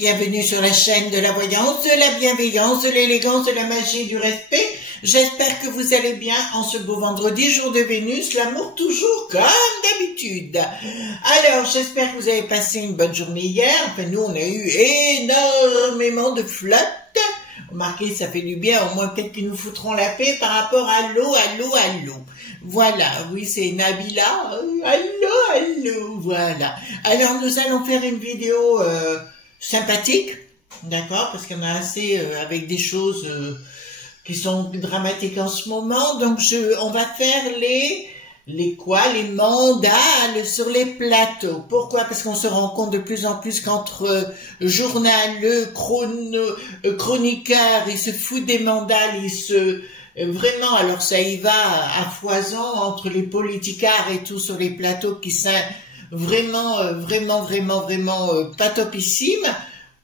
bienvenue sur la chaîne de la voyance, de la bienveillance, de l'élégance, de la magie et du respect. J'espère que vous allez bien en ce beau vendredi, jour de Vénus, l'amour toujours comme d'habitude. Alors, j'espère que vous avez passé une bonne journée hier. Enfin, nous, on a eu énormément de flotte. Remarquez, ça fait du bien, au moins peut-être qu'ils nous foutront la paix par rapport à l'eau, Voilà, oui, c'est Nabila. Allô, voilà. Alors, nous allons faire une vidéo sympathique, d'accord, parce qu'il y en a assez avec des choses qui sont dramatiques en ce moment. Donc, on va faire les mandales sur les plateaux. Pourquoi? Parce qu'on se rend compte de plus en plus qu'entre journaleux, chroniqueurs, ils se foutent des mandales, vraiment, alors ça y va à foison entre les politicards et tout sur les plateaux qui sont vraiment pas topissimes,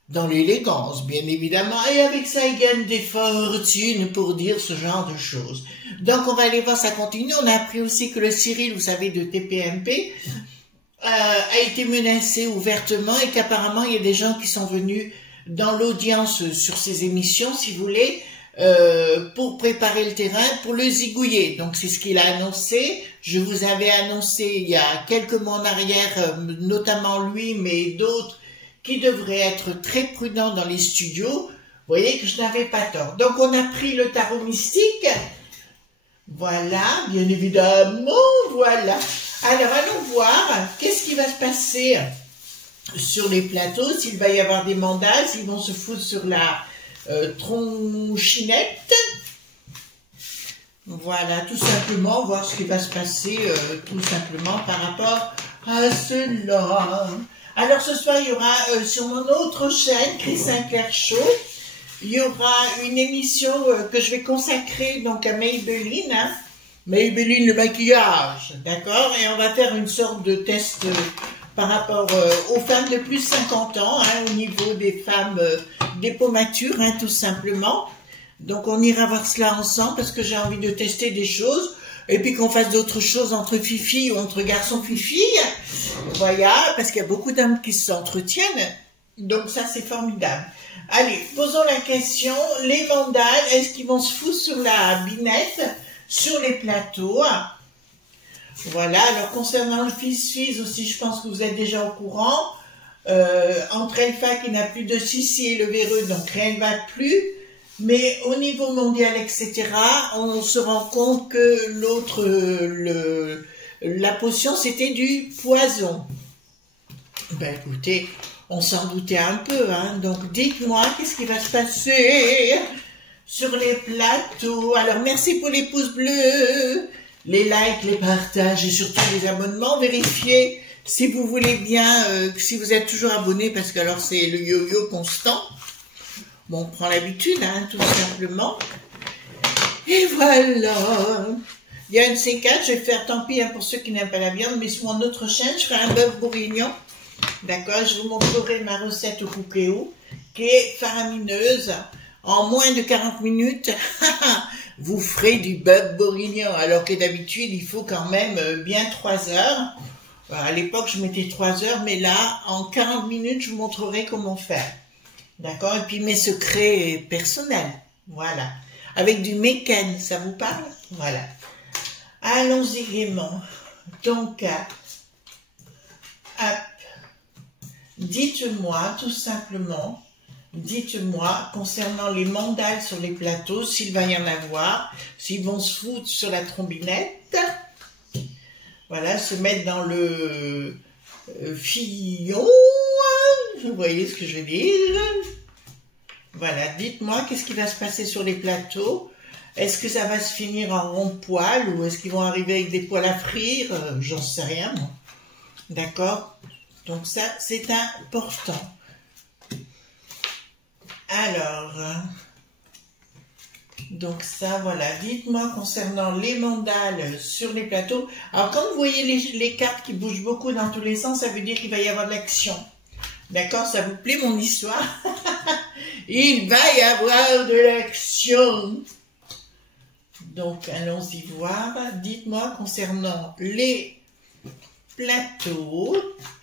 dans l'élégance, bien évidemment, et avec ça, ils gagnent des fortunes pour dire ce genre de choses. Donc, on va aller voir, ça continue. On a appris aussi que le Cyril, vous savez, de TPMP, a été menacé ouvertement et qu'apparemment, il y a des gens qui sont venus dans l'audience sur ces émissions, si vous voulez, pour préparer le terrain, pour le zigouiller. Donc, c'est ce qu'il a annoncé. Je vous avais annoncé il y a quelques mois en arrière, notamment lui, mais d'autres, qui devrait être très prudent dans les studios. Vous voyez que je n'avais pas tort. Donc, on a pris le tarot mystique. Voilà, bien évidemment, voilà. Alors, allons voir qu'est-ce qui va se passer sur les plateaux, s'il va y avoir des mandales, s'ils vont se foutre sur la tronchinette. Voilà, tout simplement, voir ce qui va se passer, tout simplement, par rapport à cela. Alors ce soir, il y aura sur mon autre chaîne, Chris Sinclair Show, il y aura une émission que je vais consacrer donc à Maybelline, hein. Maybelline le maquillage, d'accord? Et on va faire une sorte de test par rapport aux femmes de plus de 50 ans, hein, au niveau des femmes des peaux matures, hein, tout simplement. Donc on ira voir cela ensemble parce que j'ai envie de tester des choses. Et puis qu'on fasse d'autres choses entre filles ou entre garçons filles. Voilà, parce qu'il y a beaucoup d'hommes qui s'entretiennent. Donc ça, c'est formidable. Allez, posons la question. Les mandales, est-ce qu'ils vont se foutre sur la binette, sur les plateaux? Voilà, alors concernant le fils aussi, je pense que vous êtes déjà au courant. Entre Elpha qui n'a plus de Sissi et le véreux, donc rien ne va plus. Mais au niveau mondial, etc., on se rend compte que l'autre, la potion, c'était du poison. Ben écoutez, on s'en doutait un peu, hein. Donc dites-moi, qu'est-ce qui va se passer sur les plateaux? Alors merci pour les pouces bleus, les likes, les partages et surtout les abonnements. Vérifiez si vous voulez bien, si vous êtes toujours abonné, parce que alors c'est le yo-yo constant. Bon, on prend l'habitude, hein, tout simplement. Et voilà. Il y a une C4, je vais faire, tant pis hein, pour ceux qui n'aiment pas la viande, mais sur mon autre chaîne, je ferai un bœuf bourguignon. D'accord, je vous montrerai ma recette au cookéo, qui est faramineuse. En moins de 40 minutes, vous ferez du bœuf bourguignon, alors que d'habitude, il faut quand même bien 3 heures. À l'époque, je mettais 3 heures, mais là, en 40 minutes, je vous montrerai comment faire. D'accord? Et puis mes secrets personnels. Voilà. Avec du mécan, ça vous parle? Voilà. Allons-y gaiement. Donc, dites-moi, tout simplement, dites-moi, concernant les mandales sur les plateaux, s'il va y en avoir, s'ils vont se foutre sur la trombinette, voilà, se mettre dans le fillon. Vous voyez ce que je veux dire? Voilà, dites-moi, qu'est-ce qui va se passer sur les plateaux? Est-ce que ça va se finir en rond-poil ou est-ce qu'ils vont arriver avec des poils à frire? J'en sais rien, moi. D'accord? Donc ça, c'est important. Alors, donc ça, voilà. Dites-moi concernant les mandales sur les plateaux. Alors, quand vous voyez les cartes qui bougent beaucoup dans tous les sens, ça veut dire qu'il va y avoir de l'action. D'accord, ça vous plaît mon histoire? Il va y avoir de l'action. Donc, allons-y voir. Dites-moi concernant les plateaux,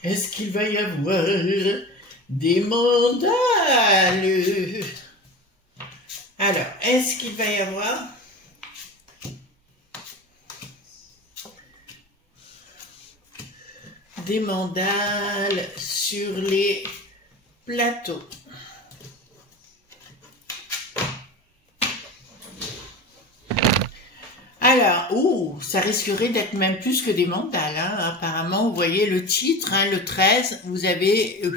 est-ce qu'il va y avoir des mandales. Alors, est-ce qu'il va y avoir des mandales sur les plateaux? Alors, ça risquerait d'être même plus que des mandales. Hein. Apparemment, vous voyez le titre, hein, le 13, vous avez... hop,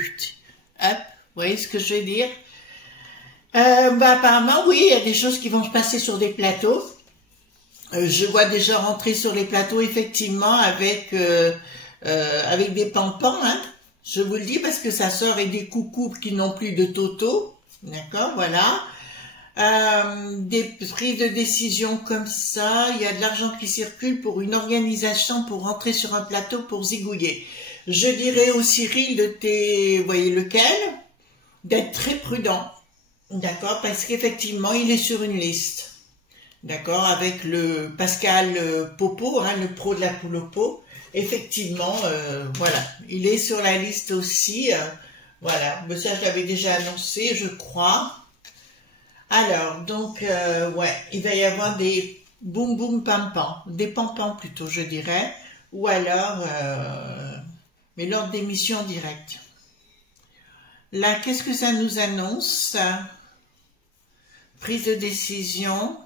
vous voyez ce que je veux dire? Apparemment, oui, il y a des choses qui vont se passer sur des plateaux. Je vois déjà rentrer sur les plateaux, effectivement, avec des pampans. Hein. Je vous le dis parce que ça sort et des coucous qui n'ont plus de toto. D'accord, voilà. Des prises de décision comme ça, il y a de l'argent qui circule pour une organisation pour rentrer sur un plateau pour zigouiller. Je dirais au Cyril de tes, vous voyez lequel, d'être très prudent, d'accord, parce qu'effectivement il est sur une liste, d'accord, avec le Pascal Popo, hein, le pro de la poule au pot, effectivement, voilà, il est sur la liste aussi, voilà, mais ça je l'avais déjà annoncé, je crois. Alors, donc, ouais, il va y avoir des boum boum pam pam, des pampans plutôt, je dirais, ou alors, mais l'ordre d'émission direct. Là, qu'est-ce que ça nous annonce? Prise de décision.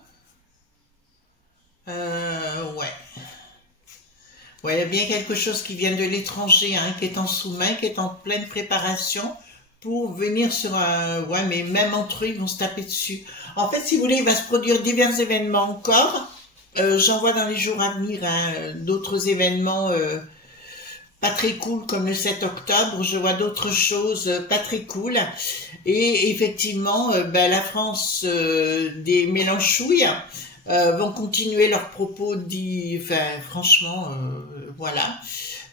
Ouais. Ouais, il y a bien quelque chose qui vient de l'étranger, hein, qui est en sous-main, qui est en pleine préparation pour venir sur un... Ouais, mais même entre eux, ils vont se taper dessus. En fait, si vous voulez, il va se produire divers événements encore. J'en vois dans les jours à venir hein, d'autres événements pas très cool comme le 7 octobre. Je vois d'autres choses pas très cool. Et effectivement, la France des Mélenchouilles vont continuer leurs propos dits... Enfin, franchement, voilà.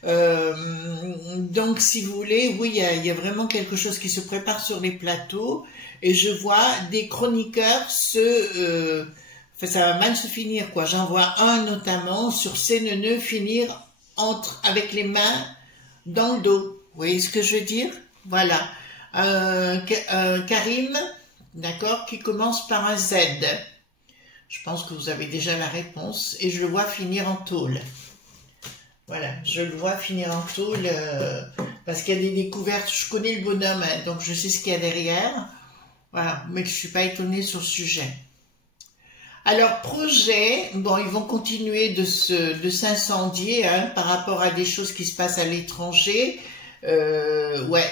Donc, si vous voulez, oui, il y a vraiment quelque chose qui se prépare sur les plateaux et je vois des chroniqueurs enfin, ça va mal se finir, quoi. J'en vois un notamment sur CNNE finir avec les mains dans le dos. Vous voyez ce que je veux dire? Voilà. Karim, d'accord, qui commence par un Z. Je pense que vous avez déjà la réponse et je le vois finir en tôle. Voilà, je le vois finir en tôle parce qu'il y a des découvertes. Je connais le bonhomme, hein, donc je sais ce qu'il y a derrière. Voilà, mais je ne suis pas étonnée sur le sujet. Alors, projet, bon, ils vont continuer de s'incendier hein, par rapport à des choses qui se passent à l'étranger. Ouais,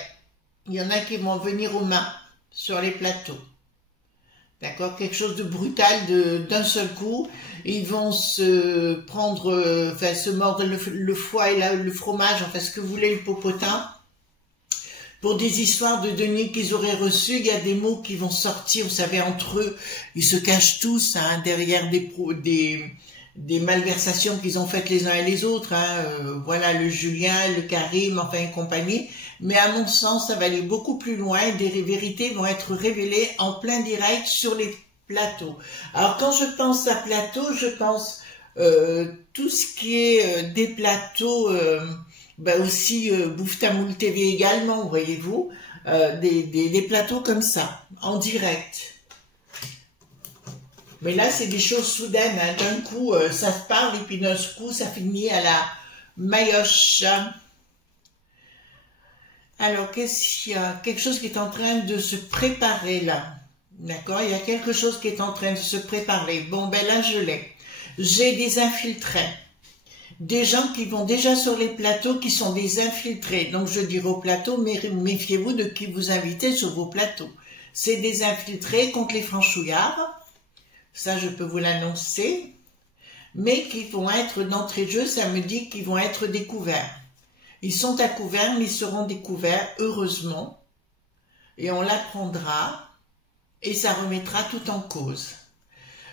il y en a qui vont venir aux mains sur les plateaux. D'accord, quelque chose de brutal d'un seul coup. Ils vont se prendre, enfin se mordre le foie et le fromage, enfin ce que voulait le popotin. Pour des histoires de deniers qu'ils auraient reçus, il y a des mots qui vont sortir, vous savez, entre eux. Ils se cachent tous hein, derrière des malversations qu'ils ont faites les uns et les autres. Hein. Voilà, le Julien, le Karim, enfin et compagnie. Mais à mon sens, ça va aller beaucoup plus loin et des vérités vont être révélées en plein direct sur les plateaux. Alors quand je pense à plateau, je pense tout ce qui est des plateaux, aussi Bouffe Tamoul TV également, voyez-vous, des plateaux comme ça, en direct. Mais là, c'est des choses soudaines. Hein. D'un coup, ça se parle et puis d'un coup, ça finit à la maillotche. Alors, qu'est-ce qu'il y a? Quelque chose qui est en train de se préparer là. D'accord? Il y a quelque chose qui est en train de se préparer. Bon, ben là, je l'ai. J'ai des infiltrés. Des gens qui vont déjà sur les plateaux qui sont des infiltrés. Donc, je dirais au plateau, mais méfiez-vous de qui vous invitez sur vos plateaux. C'est des infiltrés contre les franchouillards. Ça, je peux vous l'annoncer. Mais qui vont être d'entrée de jeu, ça me dit qu'ils vont être découverts. Ils sont à couvert, mais ils seront découverts, heureusement. Et on l'apprendra. Et ça remettra tout en cause.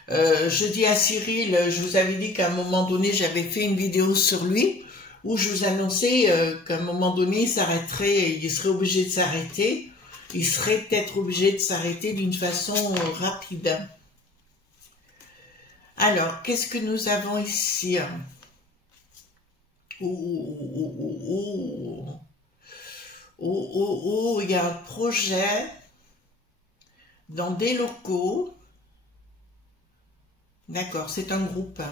Je dis à Cyril, je vous avais dit qu'à un moment donné, j'avais fait une vidéo sur lui, où je vous annonçais qu'à un moment donné, il s'arrêterait, il serait obligé de s'arrêter. Il serait peut-être obligé de s'arrêter d'une façon rapide. Alors, qu'est-ce que nous avons ici? il y a un projet dans des locaux. D'accord, c'est un groupe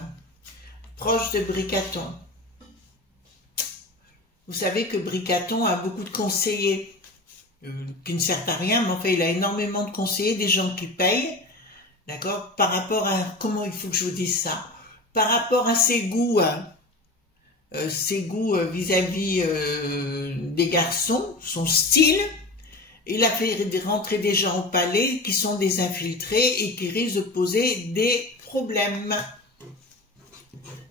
proche de Bricaton. Vous savez que Bricaton a beaucoup de conseillers qui ne servent à rien, mais enfin il a énormément de conseillers, des gens qui payent, d'accord, par rapport à, comment il faut que je vous dise ça, par rapport à ses goûts vis-à-vis des garçons, son style. Il a fait rentrer des gens au palais qui sont des infiltrés et qui risquent de poser des problèmes.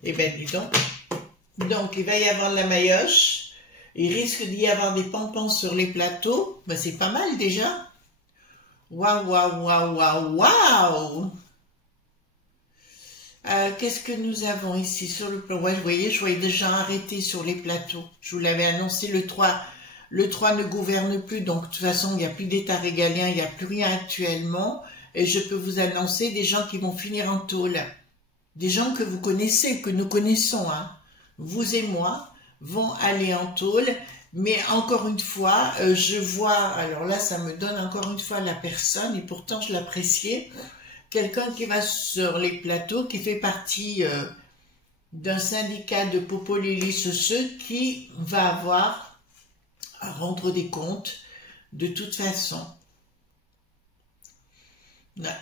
Eh bien, dis donc. Donc, il va y avoir de la maillotche. Il risque d'y avoir des pompons sur les plateaux. Ben, c'est pas mal déjà. Waouh, waouh, waouh, waouh, waouh. Qu'est-ce que nous avons ici sur le plateau? Ouais, vous voyez, je voyais déjà arrêté sur les plateaux. Je vous l'avais annoncé, le 3 ne gouverne plus, donc de toute façon, il n'y a plus d'État régalien, il n'y a plus rien actuellement. Et je peux vous annoncer des gens qui vont finir en tôle. Des gens que vous connaissez, que nous connaissons, hein. Vous et moi, vont aller en tôle. Mais encore une fois, je vois, alors là, ça me donne encore une fois la personne, et pourtant je l'appréciais. Quelqu'un qui va sur les plateaux, qui fait partie d'un syndicat de Popolili ceux qui va avoir à rendre des comptes de toute façon.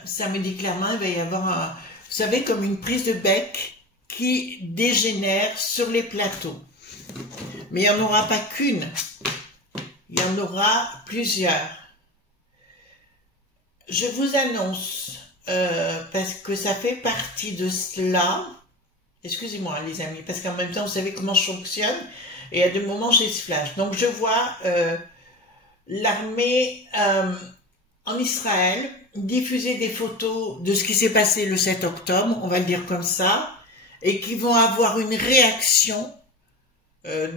Ça me dit clairement, il va y avoir, vous savez, comme une prise de bec qui dégénère sur les plateaux. Mais il n'y en aura pas qu'une, il y en aura plusieurs. Je vous annonce, parce que ça fait partie de cela, excusez-moi les amis, parce qu'en même temps, vous savez comment je fonctionne, et à des moments, j'ai ce flash. Donc, je vois l'armée en Israël diffuser des photos de ce qui s'est passé le 7 octobre, on va le dire comme ça, et qui vont avoir une réaction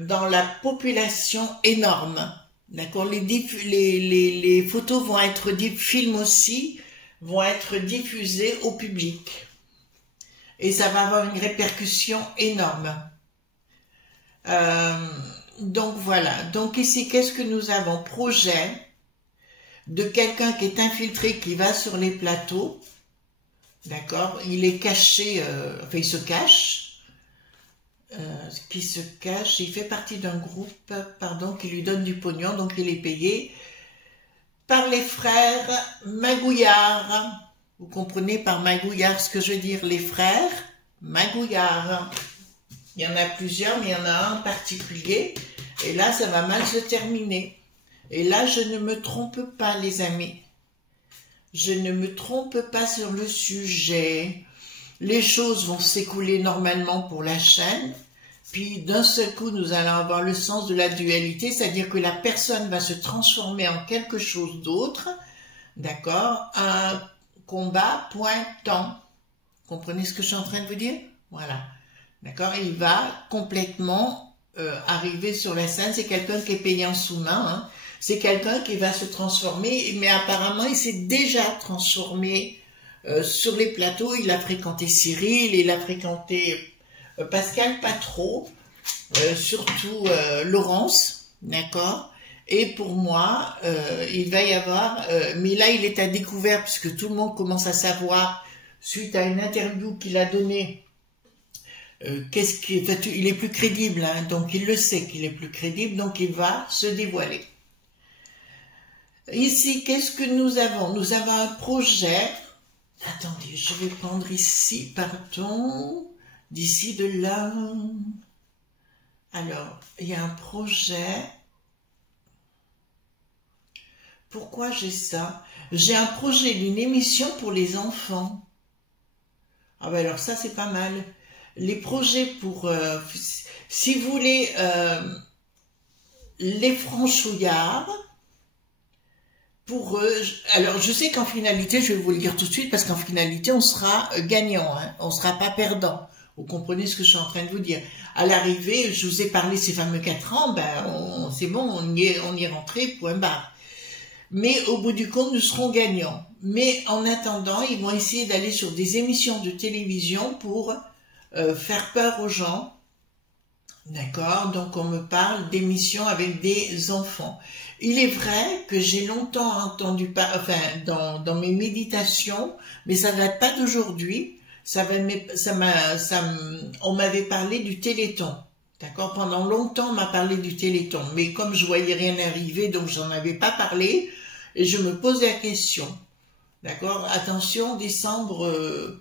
dans la population énorme. D'accord, les photos vont être films aussi, vont être diffusés au public. Et ça va avoir une répercussion énorme. Donc voilà, donc ici, qu'est-ce que nous avons? Projet de quelqu'un qui est infiltré, qui va sur les plateaux, d'accord, il est caché, enfin il se cache, il fait partie d'un groupe, pardon, qui lui donne du pognon, donc il est payé par les frères Magouillard. Vous comprenez par Magouillard ce que je veux dire, les frères Magouillard. Il y en a plusieurs, mais il y en a un en particulier. Et là, ça va mal se terminer. Et là, je ne me trompe pas, les amis. Je ne me trompe pas sur le sujet. Les choses vont s'écouler normalement pour la chaîne. Puis, d'un seul coup, nous allons avoir le sens de la dualité, c'est-à-dire que la personne va se transformer en quelque chose d'autre. D'accord? Un combat pointant. Comprenez ce que je suis en train de vous dire? Voilà. D'accord? Il va complètement arriver sur la scène. C'est quelqu'un qui est payé en sous-main. Hein. C'est quelqu'un qui va se transformer. Mais apparemment, il s'est déjà transformé sur les plateaux. Il a fréquenté Cyril, il a fréquenté Pascal, pas trop. Surtout Laurence. D'accord? Et pour moi, il va y avoir... mais là, il est à découvert puisque tout le monde commence à savoir, suite à une interview qu'il a donnée, il est plus crédible, hein, donc il le sait qu'il est plus crédible, donc il va se dévoiler. Ici, qu'est-ce que nous avons? Nous avons un projet. Attendez, je vais prendre ici, pardon, d'ici, de là. Alors, il y a un projet. Pourquoi j'ai ça? J'ai un projet d'une émission pour les enfants. Ah ben alors ça, c'est pas mal. Les projets pour, si vous voulez, les franchouillards, pour eux, alors je sais qu'en finalité, je vais vous le dire tout de suite, parce qu'en finalité, on sera gagnant, hein, on ne sera pas perdant. Vous comprenez ce que je suis en train de vous dire. À l'arrivée, je vous ai parlé de ces fameux 4 ans, ben c'est bon, on y est rentré, point barre. Mais au bout du compte, nous serons gagnants. Mais en attendant, ils vont essayer d'aller sur des émissions de télévision pour... faire peur aux gens, D'accord, donc on me parle d'émissions avec des enfants. Il est vrai que j'ai longtemps entendu dans mes méditations, mais ça ne date pas d'aujourd'hui. On m'avait parlé du Téléthon. D'accord, pendant longtemps on m'a parlé du Téléthon, mais comme je voyais rien arriver, donc j'en avais pas parlé, et je me posais la question. D'accord, attention, décembre.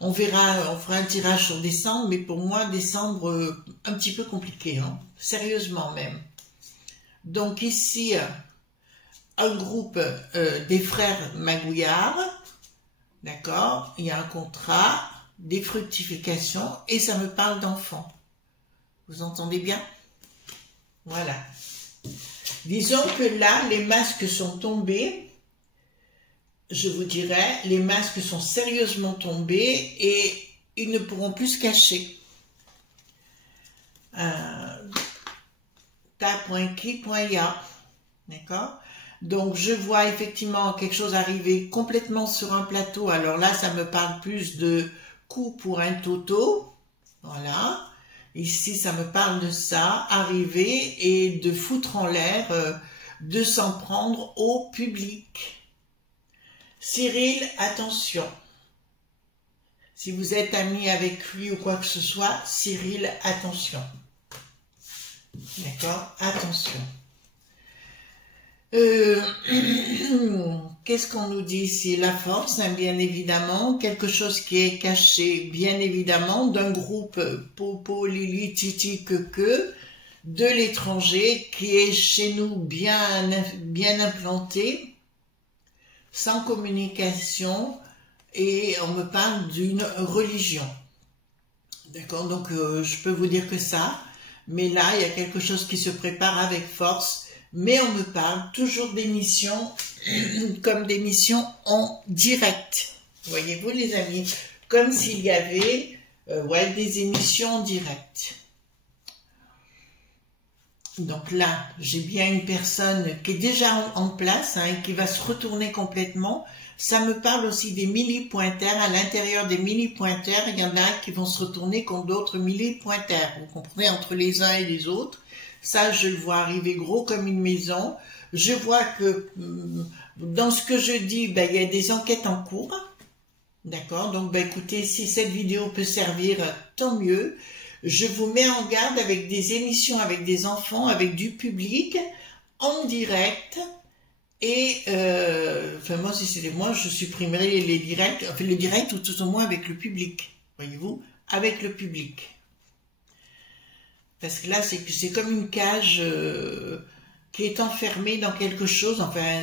On verra, on fera un tirage sur décembre, mais pour moi, décembre, un petit peu compliqué, hein, sérieusement même. Donc ici, un groupe des frères Magouillard, d'accord, il y a un contrat, des fructifications, et ça me parle d'enfants. Vous entendez bien? Voilà. Disons que là, les masques sont tombés. Je vous dirais, les masques sont sérieusement tombés et ils ne pourront plus se cacher. Ta.qui.ya, d'accord? Donc je vois effectivement quelque chose arriver complètement sur un plateau. Alors là, ça me parle plus de coup pour un toto. Voilà. Ici, ça me parle de ça, arriver et de foutre en l'air, de s'en prendre au public. Cyril, attention. Si vous êtes ami avec lui ou quoi que ce soit, Cyril, attention. D'accord? Attention. Qu'est-ce qu'on nous dit ici? La force, hein, bien évidemment. Quelque chose qui est caché, bien évidemment, d'un groupe Popo, Lili, Titi, que de l'étranger qui est chez nous bien implanté, sans communication, et on me parle d'une religion. D'accord, donc je peux vous dire que ça, mais là, il y a quelque chose qui se prépare avec force, mais on me parle toujours d'émissions, comme des missions en direct. Voyez-vous les amis, comme s'il y avait des émissions en direct. Donc là, j'ai bien une personne qui est déjà en place, hein, et qui va se retourner complètement. Ça me parle aussi des mini-pointers. À l'intérieur des mini-pointers, il y en a qui vont se retourner contre d'autres mini-pointers. Vous comprenez, entre les uns et les autres. Ça, je le vois arriver gros comme une maison. Je vois que dans ce que je dis, il y a des enquêtes en cours. D'accord? Donc, écoutez, si cette vidéo peut servir, tant mieux. Je vous mets en garde avec des émissions avec des enfants, avec du public, en direct. Et, moi, si c'était moi, je supprimerais les directs, enfin le direct ou tout au moins avec le public. Voyez-vous? Avec le public. Parce que là, c'est comme une cage qui est enfermée dans quelque chose. Enfin,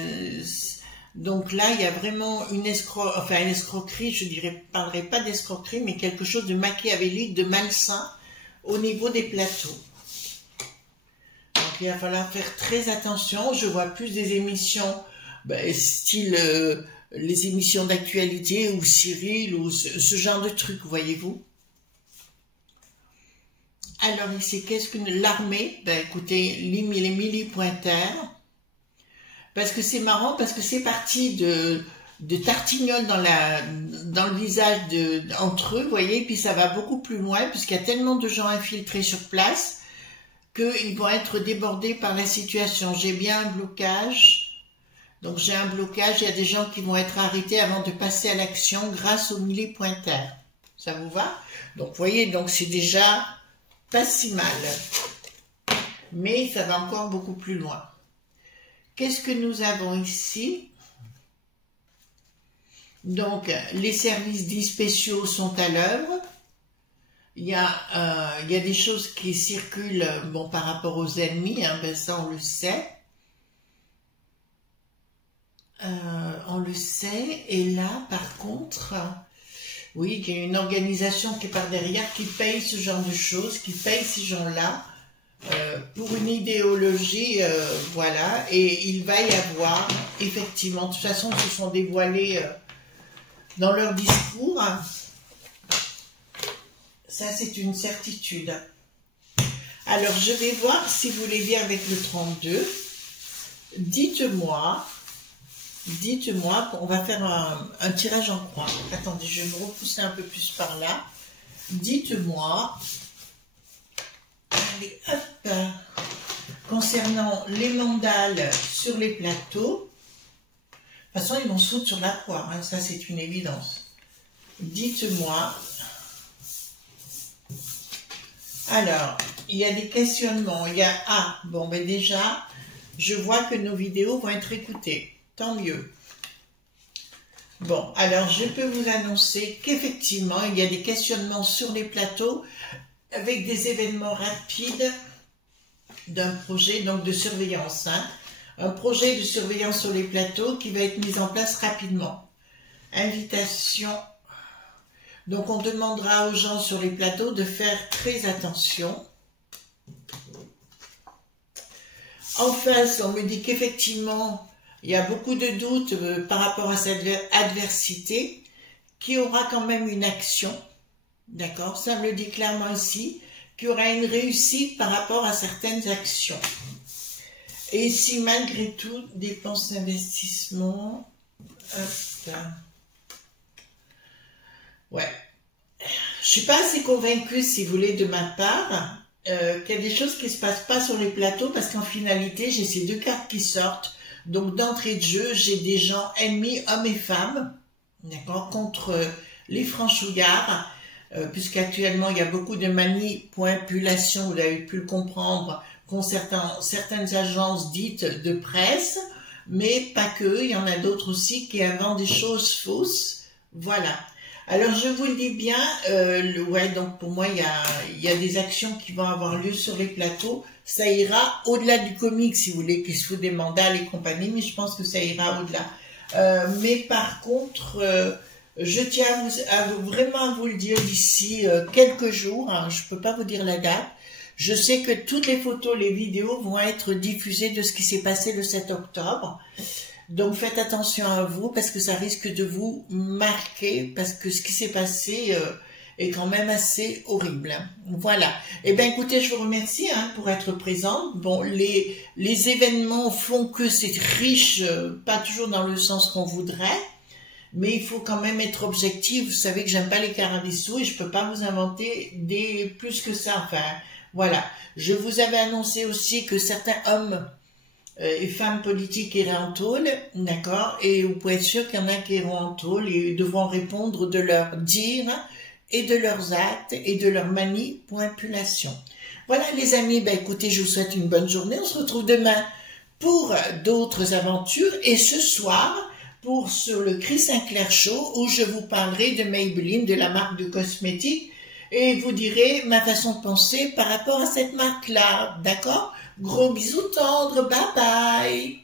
donc là, il y a vraiment une escroquerie, je parlerai pas d'escroquerie, mais quelque chose de machiavélique, de malsain, au niveau des plateaux. Donc il va falloir faire très attention. Je vois plus des émissions style les émissions d'actualité ou Cyril ou ce genre de truc, voyez-vous. Alors ici, qu'est-ce que l'armée? Écoutez, les mini-pointers. Parce que c'est marrant, parce que c'est parti de tartignoles dans le visage entre eux, vous voyez, puis ça va beaucoup plus loin, puisqu'il y a tellement de gens infiltrés sur place, qu'ils vont être débordés par la situation. J'ai bien un blocage, donc j'ai un blocage, il y a des gens qui vont être arrêtés avant de passer à l'action grâce aux mini-pointers. Ça vous va? Donc vous voyez, donc c'est déjà pas si mal, mais ça va encore beaucoup plus loin. Qu'est-ce que nous avons ici? Donc, les services dits spéciaux sont à l'œuvre. Il y a des choses qui circulent par rapport aux ennemis, hein, ça on le sait. On le sait. Et là, par contre, oui, il y a une organisation qui est par derrière, qui paye ce genre de choses, qui paye ces gens-là. Pour une idéologie, voilà, et il va y avoir, effectivement, de toute façon, ils se sont dévoilés dans leur discours. Ça, c'est une certitude. Alors, je vais voir, si vous voulez bien, avec le 32. Dites-moi, on va faire un tirage en croix. Attendez, je vais me repousser un peu plus par là. Dites-moi... Allez, hop. Concernant les mandales sur les plateaux, de toute façon, ils vont se foutre sur la poire, hein, ça c'est une évidence. Dites-moi. Alors, il y a des questionnements. Il y a, bon, ben déjà, je vois que nos vidéos vont être écoutées. Tant mieux. Bon, alors je peux vous annoncer qu'effectivement, il y a des questionnements sur les plateaux avec des événements rapides d'un projet donc de surveillance. Hein. Un projet de surveillance sur les plateaux qui va être mis en place rapidement. Invitation. Donc on demandera aux gens sur les plateaux de faire très attention. En face, on me dit qu'effectivement, il y a beaucoup de doutes par rapport à cette adversité, qui aura quand même une action, d'accord? Ça me le dit clairement ici, qu'il y aura une réussite par rapport à certaines actions. Et ici, malgré tout, dépenses d'investissement, ouais. Je suis pas assez convaincue, si vous voulez, de ma part, qu'il y a des choses qui se passent pas sur les plateaux, parce qu'en finalité, j'ai ces deux cartes qui sortent. Donc, d'entrée de jeu, j'ai des gens ennemis, hommes et femmes, d'accord, contre les franchouillards, puisqu'actuellement, il y a beaucoup de manipulation, vous avez pu le comprendre, concernant certaines agences dites de presse, mais pas que, il y en a d'autres aussi qui inventent des choses fausses, voilà. Alors, je vous le dis bien, ouais, donc pour moi, il y a des actions qui vont avoir lieu sur les plateaux. Ça ira au-delà du comique, si vous voulez, qui se fout des mandales et compagnie, mais je pense que ça ira au-delà. Mais par contre, je tiens vraiment à vous le dire d'ici quelques jours, hein, je ne peux pas vous dire la date. Je sais que toutes les photos, les vidéos vont être diffusées de ce qui s'est passé le 7 octobre. Donc faites attention à vous parce que ça risque de vous marquer, parce que ce qui s'est passé est quand même assez horrible. Voilà. Eh bien écoutez, je vous remercie pour être présente. Bon, les événements font que c'est riche, pas toujours dans le sens qu'on voudrait, mais il faut quand même être objectif. Vous savez que j'aime pas les carabissous et je peux pas vous inventer des plus que ça. Enfin, voilà. Je vous avais annoncé aussi que certains hommes et femmes politiques iraient en tôle, d'accord, et vous pouvez être sûr qu'il y en a qui iront en tôle et devront répondre de leurs dires et de leurs actes et de leurs manipulations. Voilà les amis, ben écoutez, je vous souhaite une bonne journée, on se retrouve demain pour d'autres aventures et ce soir sur le Chris Sinclair Show où je vous parlerai de Maybelline, de la marque de cosmétiques et vous direz ma façon de penser par rapport à cette marque-là, d'accord? Gros bisous tendres, bye bye.